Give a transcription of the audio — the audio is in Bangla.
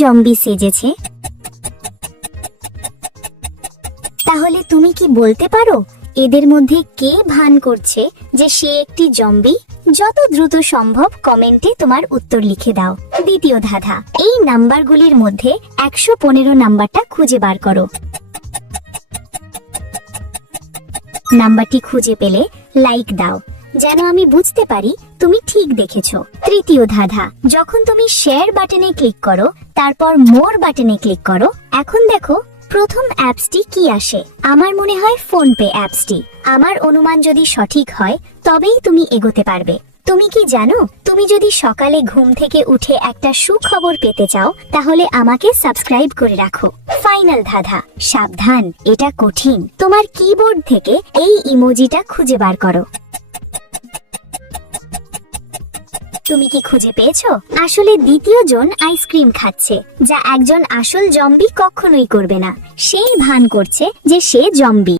জম্বি সেজেছে। তাহলে তুমি কি বলতে পারো এদের মধ্যে কে ভান করছে যে সে একটি জম্বি? যত দ্রুত সম্ভব কমেন্টে তোমার উত্তর লিখে দাও। দ্বিতীয় ধাঁধা, এই নাম্বারগুলির মধ্যে 115 নাম্বারটা খুঁজে বার করো। নাম্বারটি খুঁজে পেলে লাইক দাও, যেন আমি বুঝতে পারি তুমি ঠিক দেখেছো। তৃতীয় ধাঁধা, যখন তুমি শেয়ার বাটনে ক্লিক করো তারপর মোর বাটনে ক্লিক করো, এখন দেখো প্রথম অ্যাপসটি কি আসে। আমার মনে হয় ফোনপে অ্যাপসটি। আমার অনুমান যদি সঠিক হয় তবেই তুমি এগোতে পারবে। তুমি কি জানো, তুমি যদি সকালে ঘুম থেকে উঠে একটা সুখবর পেতে চাও তাহলে আমাকে সাবস্ক্রাইব করে রাখো। ফাইনাল ধাঁধা, সাবধান, এটা কঠিন। তোমার কিবোর্ড থেকে এই ইমোজিটা খুঁজে বার করো। তুমি কি খুঁজে পেয়েছো? আসলে দ্বিতীয় জন আইসক্রিম খাচ্ছে, যা একজন আসল জম্বি কখনোই করবে না। সেই ভান করছে যে সে জম্বি।